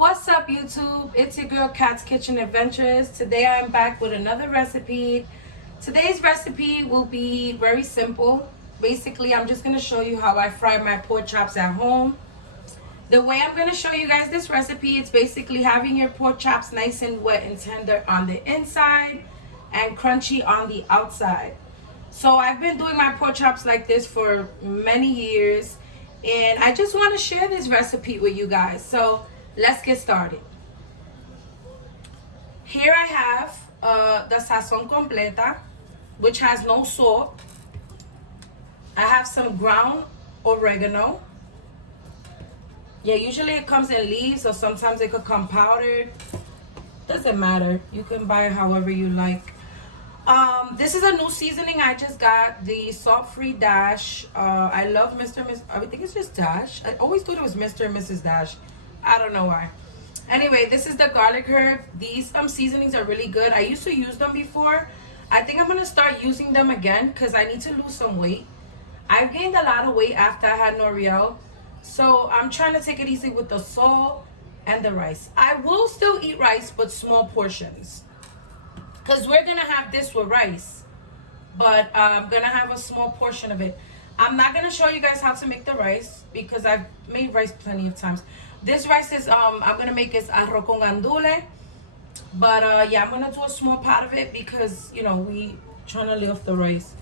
What's up, YouTube? It's your girl Kat's Kitchen Adventures. Today I am back with another recipe. Today's recipe will be very simple. Basically, I'm just going to show you how I fry my pork chops at home. The way I'm going to show you guys this recipe, it's basically having your pork chops nice and wet and tender on the inside and crunchy on the outside. So I've been doing my pork chops like this for many years, and I just want to share this recipe with you guys. So let's get started. Here I have the sazon completa, which has no salt. I have some ground oregano. Yeah, usually it comes in leaves, or sometimes it could come powdered. Doesn't matter. You can buy it however you like. This is a new seasoning I just got, the salt-free Dash. I love Mr. Miss. I think it's just Dash. I always thought it was Mr. and Mrs. Dash. I don't know why. Anyway, this is the garlic herb. These seasonings are really good. I used to use them before. I think I'm gonna start using them again because I need to lose some weight. I've gained a lot of weight after I had L'Oreal, so I'm trying to take it easy with the salt and the rice. I will still eat rice, but small portions, because we're gonna have this with rice, but I'm gonna have a small portion of it. I'm not gonna show you guys how to make the rice because I've made rice plenty of times. This rice is I'm gonna make is arroz con andule, but yeah, I'm gonna do a small pot of it because, you know, we trying to live off the rice.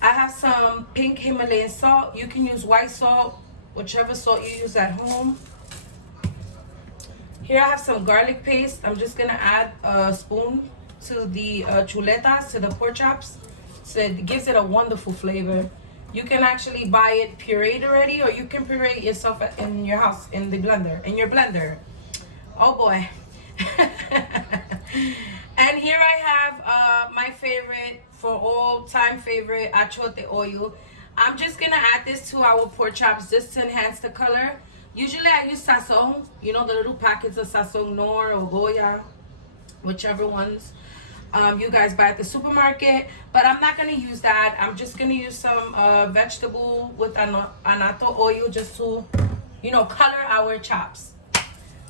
I have some pink Himalayan salt. You can use white salt, whichever salt you use at home. Here I have some garlic paste. I'm just gonna add a spoon to the chuletas, to the pork chops, so it gives it a wonderful flavor. You can actually buy it pureed already, or you can puree it yourself in your house in the blender, in your blender. Oh boy. And here I have my favorite, for all time favorite, achote oil. I'm just gonna add this to our pork chops just to enhance the color. Usually I use sazon, you know, the little packets of sazon nor or goya, whichever ones you guys buy at the supermarket, but I'm not gonna use that. I'm just gonna use some vegetable with anato oil just to, you know, color our chops.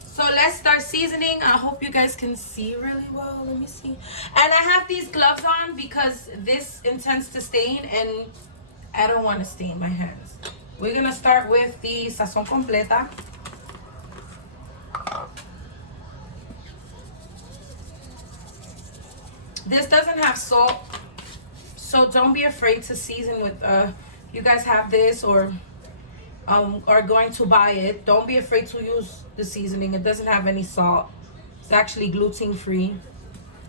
So let's start seasoning. I hope you guys can see really well. Let me see. And I have these gloves on because this intends to stain, and I don't want to stain my hands. We're gonna start with the sazon completa. This doesn't have salt, so don't be afraid to season with, you guys have this or are going to buy it. Don't be afraid to use the seasoning. It doesn't have any salt. It's actually gluten free.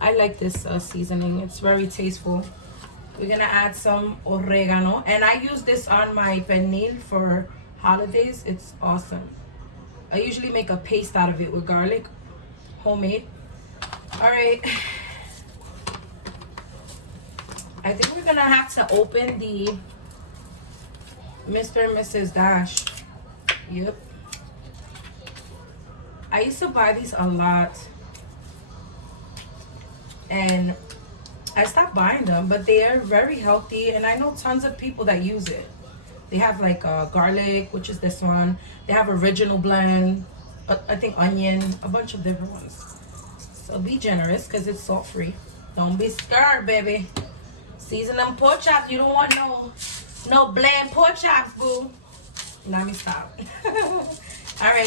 I like this seasoning. It's very tasteful. We're gonna add some oregano, and I use this on my pernil for holidays. It's awesome. I usually make a paste out of it with garlic, homemade. All right. I think we're gonna have to open the Mr. and Mrs. Dash. Yep. I used to buy these a lot, and I stopped buying them, but they are very healthy, and I know tons of people that use it. They have like garlic, which is this one. They have original blend, I think onion, a bunch of different ones. So be generous because it's salt free. Don't be scared, baby. Season them pork chops. You don't want no bland pork chops, boo. Let me stop. All right,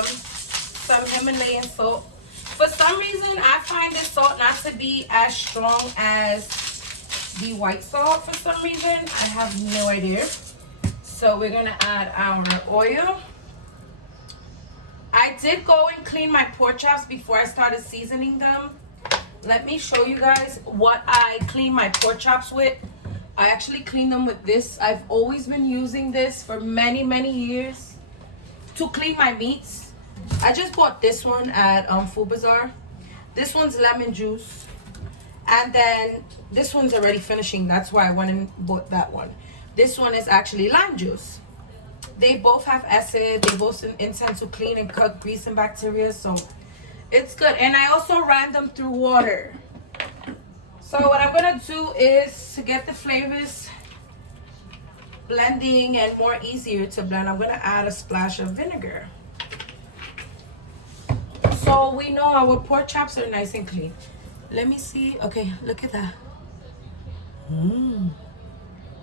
some Himalayan salt. For some reason, I find this salt not to be as strong as the white salt for some reason. I have no idea. So we're gonna add our oil. I did go and clean my pork chops before I started seasoning them. Let me show you guys what I clean my pork chops with. I actually clean them with this. I've always been using this for many, many years to clean my meats. I just bought this one at Food Bazaar. This one's lemon juice. And then this one's already finishing. That's why I went and bought that one. This one is actually lime juice. They both have acid. They both intend to clean and cut grease and bacteria. So it's good. And I also ran them through water. So what I'm gonna do is, to get the flavors blending and more easier to blend, I'm gonna add a splash of vinegar. So we know our pork chops are nice and clean. Let me see. Okay, look at that. And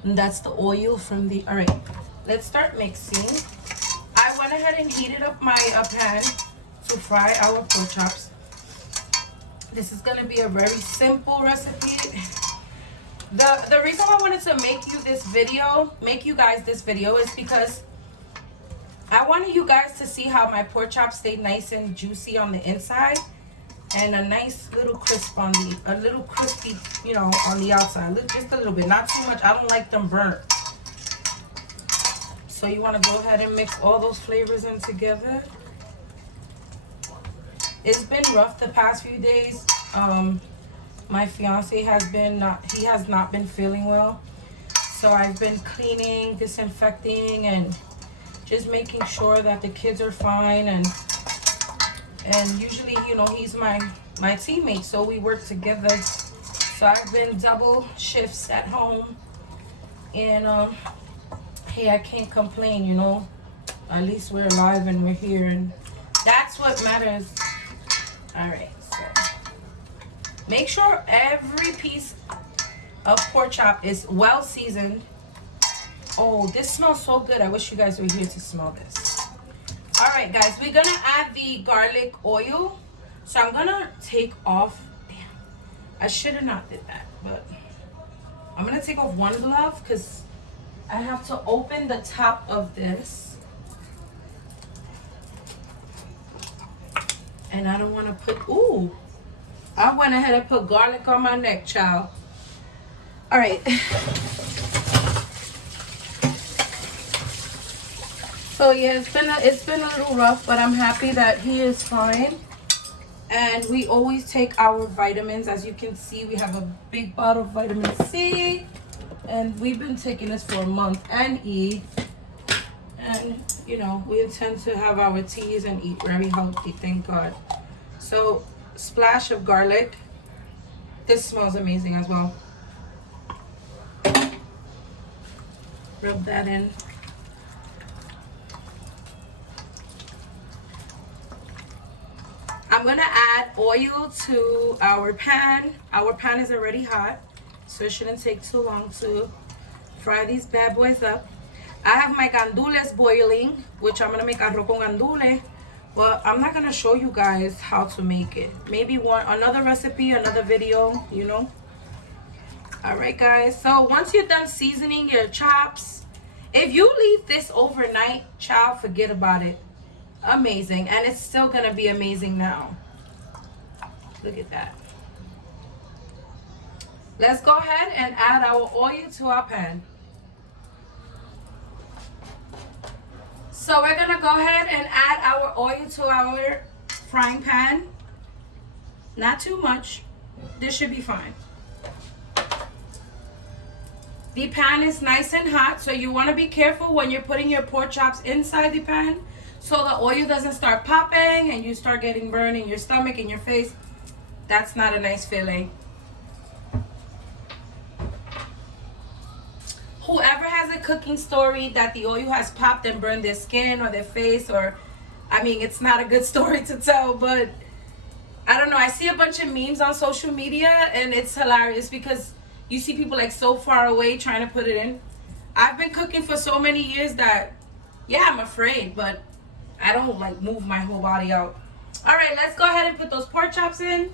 that's the oil from the, all right, let's start mixing. I went ahead and heated up my pan to fry our pork chops. This is gonna be a very simple recipe. The reason why I wanted to make you guys this video is because I wanted you guys to see how my pork chops stay nice and juicy on the inside and a nice little crisp on the, a little crispy, you know, on the outside. Just a little bit, not too much. I don't like them burnt. So you want to go ahead and mix all those flavors in together. It's been rough the past few days. My fiance has been he has not been feeling well. So I've been cleaning, disinfecting, and just making sure that the kids are fine. And usually, you know, he's my teammate, so we work together. So I've been double shifts at home, and hey, I can't complain, you know. At least we're alive and we're here, and that's what matters. All right, so make sure every piece of pork chop is well seasoned. Oh, this smells so good. I wish you guys were here to smell this. All right, guys, we're gonna add the garlic oil. So I'm gonna take off, damn, I should have not did that, but I'm gonna take off one glove because I have to open the top of this. And I don't want to put, ooh, I went ahead and put garlic on my neck, child. All right. So yeah, it's been a little rough, but I'm happy that he is fine. And we always take our vitamins. As you can see, we have a big bottle of vitamin C. And we've been taking this for a month, and E. And, you know, we intend to have our teas and eat very healthy, thank God. So, splash of garlic. This smells amazing as well. Rub that in. I'm gonna add oil to our pan. Our pan is already hot, so it shouldn't take too long to fry these bad boys up. I have my gandules boiling, which I'm gonna make arroz con gandules, but I'm not gonna show you guys how to make it. Maybe another recipe, another video, you know. All right, guys, so once you're done seasoning your chops, if you leave this overnight, child, forget about it. Amazing. And it's still gonna be amazing now. Look at that. Let's go ahead and add our oil to our pan. So we're gonna go ahead and add our oil to our frying pan. Not too much. This should be fine. The pan is nice and hot, so you want to be careful when you're putting your pork chops inside the pan, so the oil doesn't start popping and you start getting burned in your stomach and your face. That's not a nice feeling. Whoever has a cooking story that the oil has popped and burned their skin or their face, or, I mean, it's not a good story to tell, but I don't know. I see a bunch of memes on social media and it's hilarious because you see people like so far away trying to put it in. I've been cooking for so many years that, yeah, I'm afraid, but I don't like move my whole body out. All right, let's go ahead and put those pork chops in.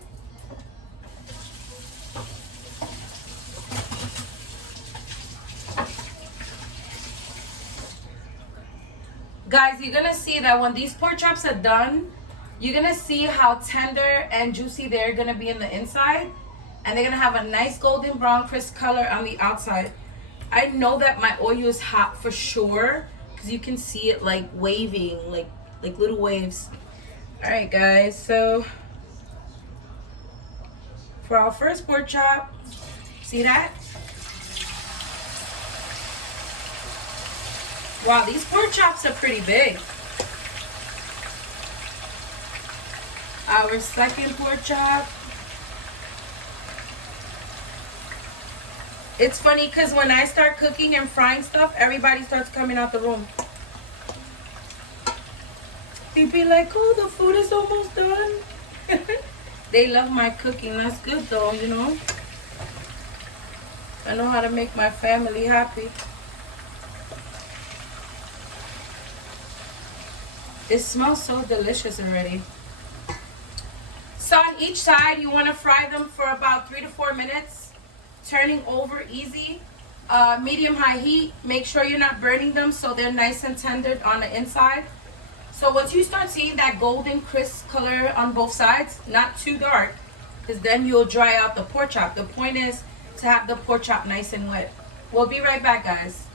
Guys, you're gonna see that when these pork chops are done, you're gonna see how tender and juicy they're gonna be in the inside, and they're gonna have a nice golden brown crisp color on the outside. I know that my oil is hot for sure because you can see it like waving, like little waves. All right, guys, so for our first pork chop, see that? Wow, these pork chops are pretty big. Our second pork chop. It's funny because when I start cooking and frying stuff, everybody starts coming out the room. They be like, oh, the food is almost done. They love my cooking. That's good though, you know. I know how to make my family happy. It smells so delicious already. So on each side, you want to fry them for about 3 to 4 minutes. Turning over easy. Medium-high heat. Make sure you're not burning them so they're nice and tender on the inside. So once you start seeing that golden crisp color on both sides, not too dark, because then you'll dry out the pork chop. The point is to have the pork chop nice and wet. We'll be right back, guys.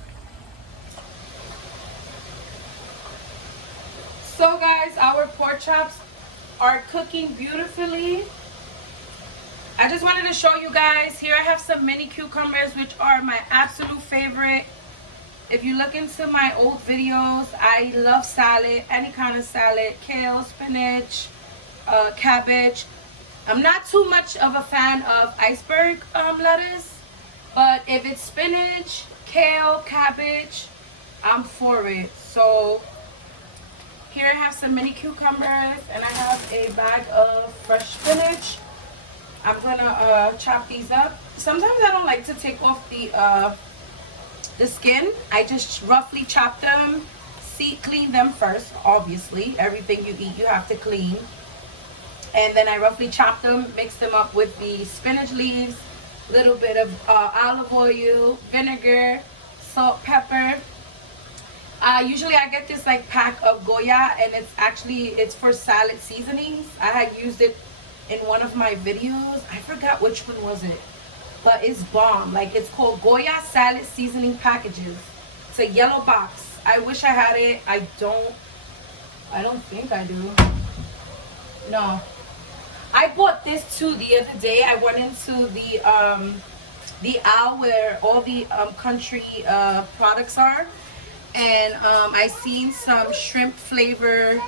So guys, our pork chops are cooking beautifully. I just wanted to show you guys. Here I have some mini cucumbers, which are my absolute favorite. If you look into my old videos, I love salad, any kind of salad, kale, spinach, cabbage. I'm not too much of a fan of iceberg lettuce, but if it's spinach, kale, cabbage, I'm for it. So here I have some mini cucumbers and I have a bag of fresh spinach. I'm gonna chop these up. Sometimes I don't like to take off the skin. I just roughly chop them. Clean them first, obviously. Everything you eat you have to clean. And then I roughly chop them, mix them up with the spinach leaves, little bit of olive oil, vinegar, salt, pepper. Usually I get this like pack of Goya, and it's for salad seasonings. I had used it in one of my videos. I forgot which one was it, but it's bomb. Like, it's called Goya salad seasoning packages. It's a yellow box. I wish I had it. I don't think I do. No, I bought this too the other day. I went into the aisle where all the country products are, and I seen some shrimp flavor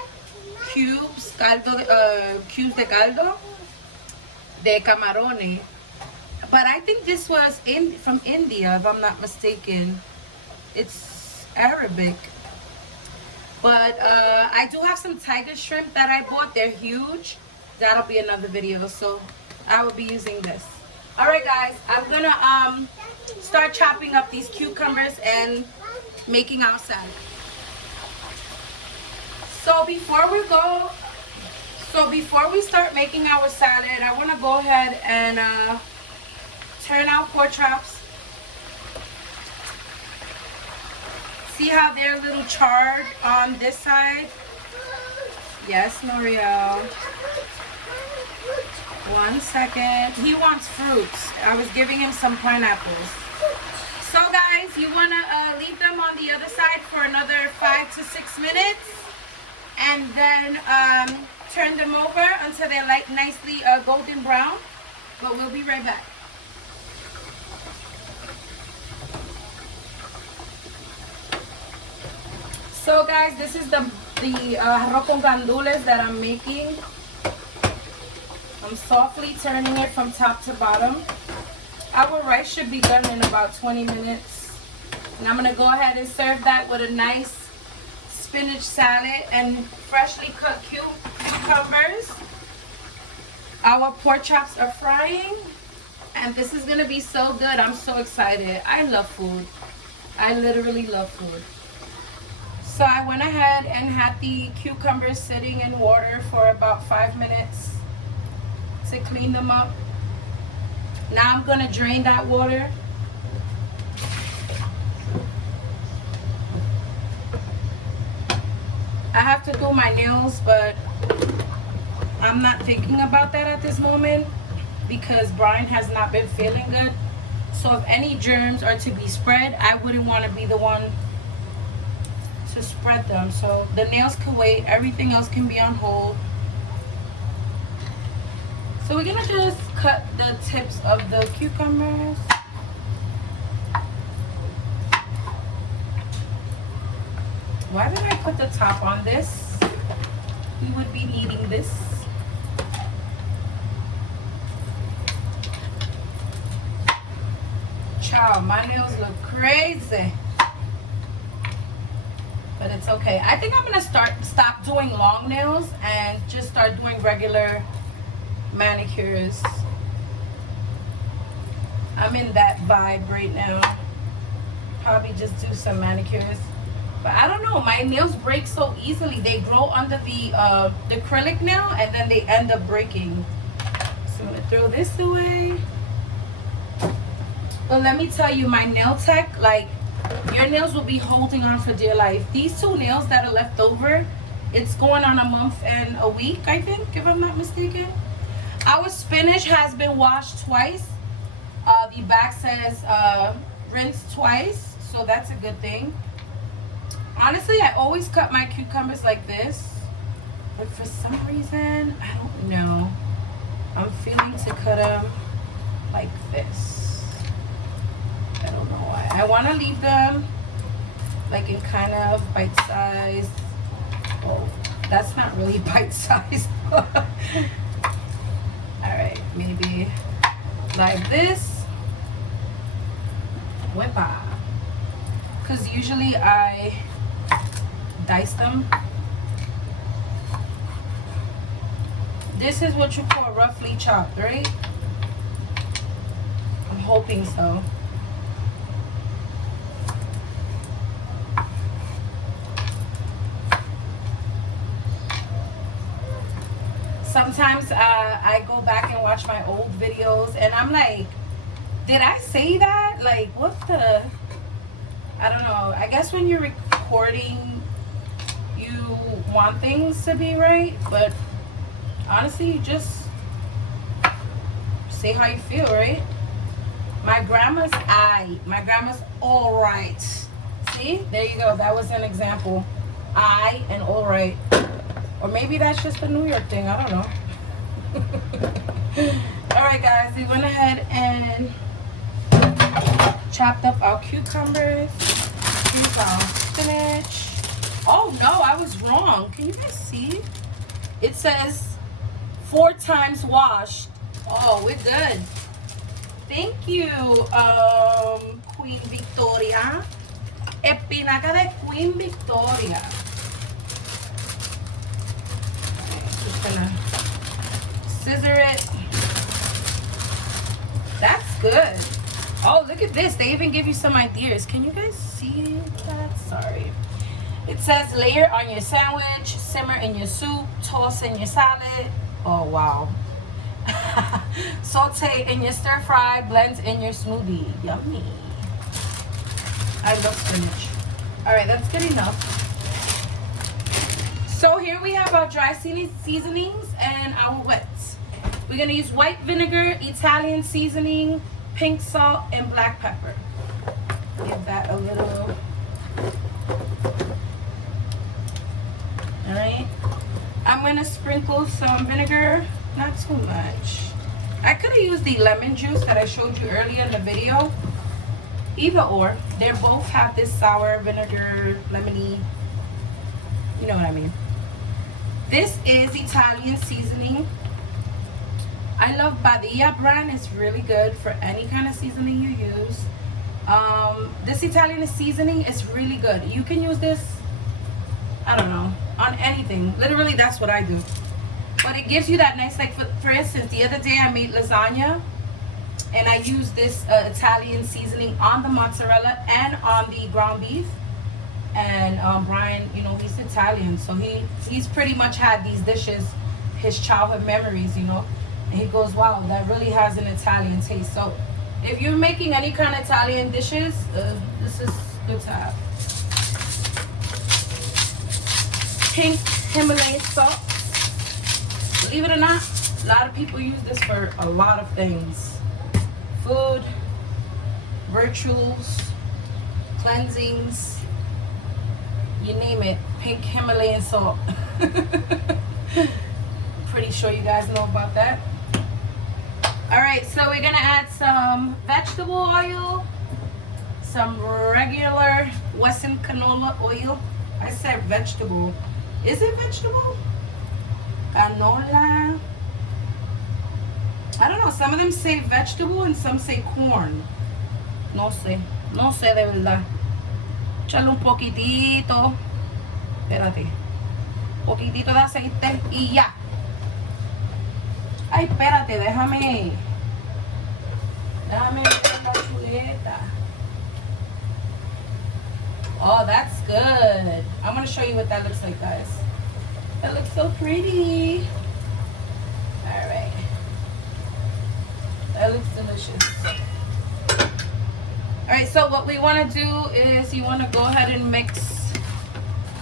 cubes, cubes de caldo de camarones. But I think this was from India, if I'm not mistaken. It's Arabic. But I do have some tiger shrimp that I bought. They're huge. That'll be another video, so I will be using this. Alright guys, I'm gonna start chopping up these cucumbers and making our salad. So before we start making our salad, I want to go ahead and turn out pork chops. See how they're a little charred on this side? Yes, L'Oreal. 1 second. He wants fruits. I was giving him some pineapples. So guys, you want to leave them on the other side for another 5 to 6 minutes. And then turn them over until they're like nicely golden brown. But we'll be right back. So guys, this is the arroz con gandules that I'm making. I'm softly turning it from top to bottom. Our rice should be done in about 20 minutes. And I'm going to go ahead and serve that with a nice spinach salad and freshly cut cucumbers. Our pork chops are frying. And this is going to be so good. I'm so excited. I love food. I literally love food. So I went ahead and had the cucumbers sitting in water for about 5 minutes to clean them up. Now I'm going to drain that water. I have to do my nails, but I'm not thinking about that at this moment because Brian has not been feeling good. So if any germs are to be spread, I wouldn't want to be the one to spread them. So the nails can wait. Everything else can be on hold. So we're gonna just cut the tips of the cucumbers. Why did I put the top on this? We would be needing this. Child, my nails look crazy. But but it's okay. I think I'm gonna stop doing long nails and just start doing regular manicures. I'm in that vibe right now. Probably just do some manicures. But I don't know, my nails break so easily. They grow under the acrylic nail and then they end up breaking. So I'm gonna throw this away. But let me tell you, my nail tech, like, your nails will be holding on for dear life. These two nails that are left over, it's going on a month and a week, I think, if I'm not mistaken. Our spinach has been washed twice. The back says rinse twice, so that's a good thing. Honestly, I always cut my cucumbers like this, but for some reason, I don't know, I'm feeling to cut them like this. I don't know why. I want to leave them like in kind of bite size. Oh, that's not really bite size. Alright, maybe like this. Whippa. Because usually I dice them. This is what you call roughly chopped, right? I'm hoping so. Sometimes I go back and watch my old videos and I'm like, did I say that? Like, what the? I don't know. I guess when you're recording, you want things to be right, but honestly, you just say how you feel, right? My grandma's my grandma's all right. See, there you go. That was an example. I and all right. Or maybe that's just a New York thing. I don't know. Alright guys, we went ahead and chopped up our cucumbers. Here's our spinach. Oh no, I was wrong. Can you guys see? It says 4 times washed. Oh, we're good. Thank you, Queen Victoria. Espinaca de Queen Victoria. Just gonna scissor it. That's good. Oh, look at this. They even give you some ideas. Can you guys see that? Sorry. It says layer on your sandwich, simmer in your soup, toss in your salad. Oh, wow. Saute in your stir fry, blend in your smoothie. Yummy. I love spinach. All right, that's good enough. So here we have our dry seasonings and our wets. We're gonna use white vinegar, Italian seasoning, pink salt, and black pepper. Give that a little. All right. I'm gonna sprinkle some vinegar, not too much. I could have used the lemon juice that I showed you earlier in the video. Either or, they both have this sour vinegar, lemony, you know what I mean. This is Italian seasoning. I love Badia brand. It's really good for any kind of seasoning you use. This Italian seasoning is really good. You can use this, I don't know, on anything. Literally, that's what I do. But it gives you that nice, like for instance, the other day I made lasagna and I used this Italian seasoning on the mozzarella and on the ground beef. And Brian, you know, he's Italian, so he's pretty much had these dishes his childhood memories, you know. And he goes, wow, that really has an Italian taste. So if you're making any kind of Italian dishes, this is good to have. Pink Himalayan salt. Believe it or not, a lot of people use this for a lot of things. Food, rituals, cleansings, you name it. Pink Himalayan salt. Pretty sure you guys know about that. Alright, so we're gonna add some vegetable oil, some regular Western canola oil. I said vegetable. Is it vegetable? Canola. I don't know. Some of them say vegetable and some say corn. No sé. No sé de verdad. Echarle un poquitito. Espérate. Poquitito de aceite y ya. Ay, espérate, déjame ver la chuleta. Oh, that's good. I'm gonna show you what that looks like, guys. That looks so pretty. All right. That looks delicious. All right, so what we want to do is you want to go ahead and mix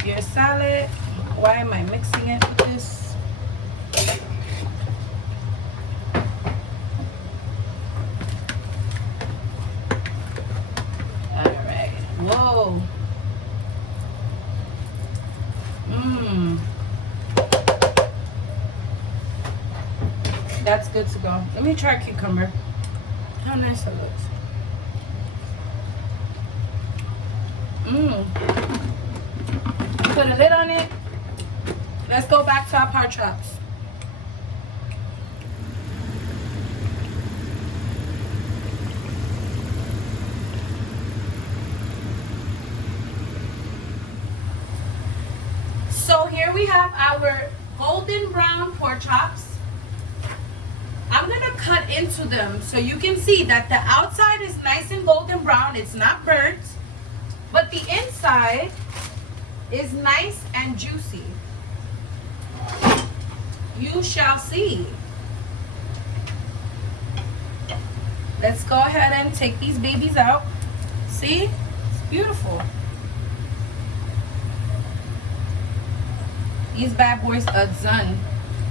your salad. Why am I mixing it with this? All right. Whoa. That's good to go. Let me try cucumber. How nice it looks. Put a lid on it. Let's go back to our pork chops. So here we have our golden brown pork chops. I'm gonna cut into them so you can see that the outside is nice and golden brown. It's not burnt, but the inside is nice and juicy. You shall see. Let's go ahead and take these babies out. See? It's beautiful. These bad boys are done.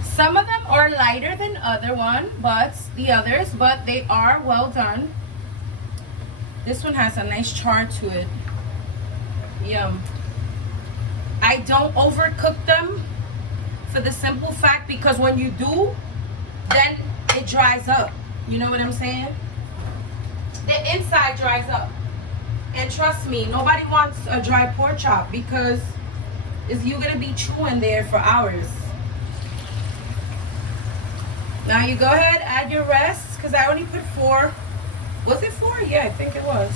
Some of them are lighter than the others, but they are well done. This one has a nice char to it. Yum. I don't overcook them for the simple fact because when you do, then it dries up. You know what I'm saying? The inside dries up. And trust me, nobody wants a dry pork chop because you're gonna be chewing there for hours. Now you go ahead, add your rest, because I only put 4. Was it 4? Yeah, I think it was.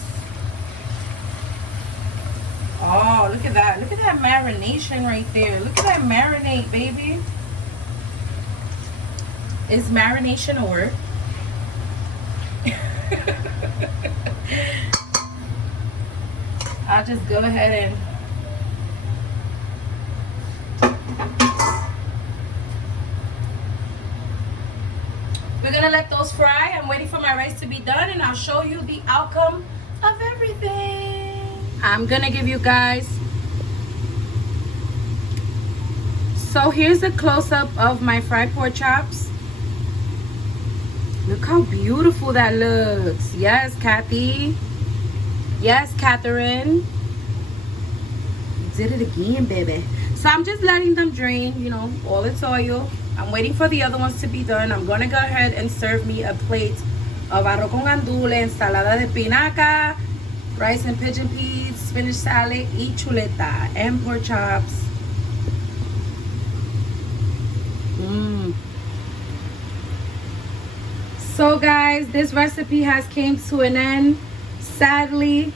Oh, look at that. Look at that marination right there. Look at that marinate, baby. Is marination a word? I'll just go ahead and we're gonna let those fry. I'm waiting for my rice to be done and I'll show you the outcome of everything. I'm gonna give you guys, so here's a close-up of my fried pork chops. Look how beautiful that looks. Yes, Kathy. Yes, Catherine. You did it again, baby. So I'm just letting them drain, you know, all its oil. I'm waiting for the other ones to be done. I'm gonna go ahead and serve me a plate of arroz con gandules, ensalada de espinaca, rice and pigeon peas, spinach salad, y chuleta, and pork chops. So guys, this recipe has came to an end. Sadly,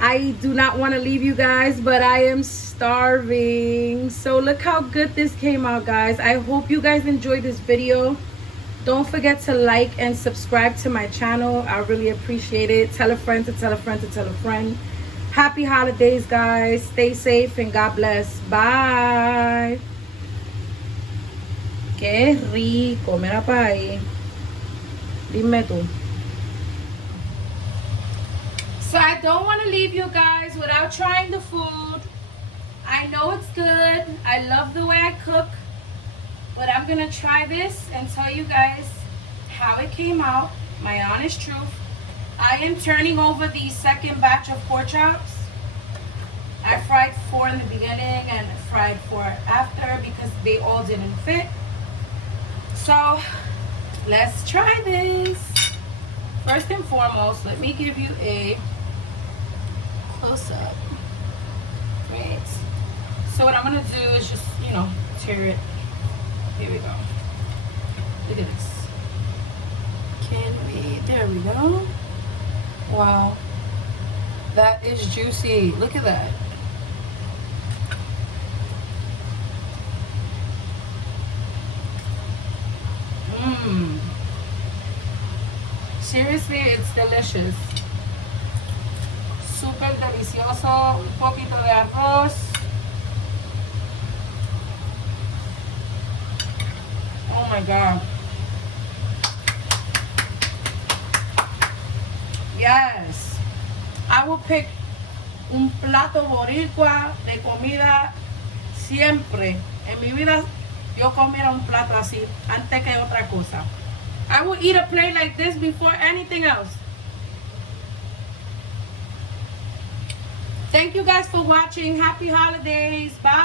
I do not want to leave you guys, but I am starving. So look how good this came out, guys. I hope you guys enjoyed this video. Don't forget to like and subscribe to my channel. I really appreciate it. Tell a friend to tell a friend to tell a friend. Happy holidays, guys. Stay safe and God bless. Bye. Qué rico. Mira pa' ahí. Dime tú. So I don't want to leave you guys without trying the food. I know it's good. I love the way I cook. But I'm going to try this and tell you guys how it came out. My honest truth. I am turning over the second batch of pork chops. I fried 4 in the beginning and fried 4 after because they all didn't fit. So let's try this. First and foremost, let me give you a close-up. Right. So what I'm gonna do is just, you know, tear it. Here we go. Look at this. There we go. Wow. That is juicy. Look at that. Seriously, it's delicious. Súper delicioso. Un poquito de arroz. Oh my God. Yes. I will pick un plato boricua de comida siempre. En mi vida yo comiera un plato así antes que otra cosa. I will eat a plate like this before anything else. Thank you guys for watching. Happy holidays. Bye.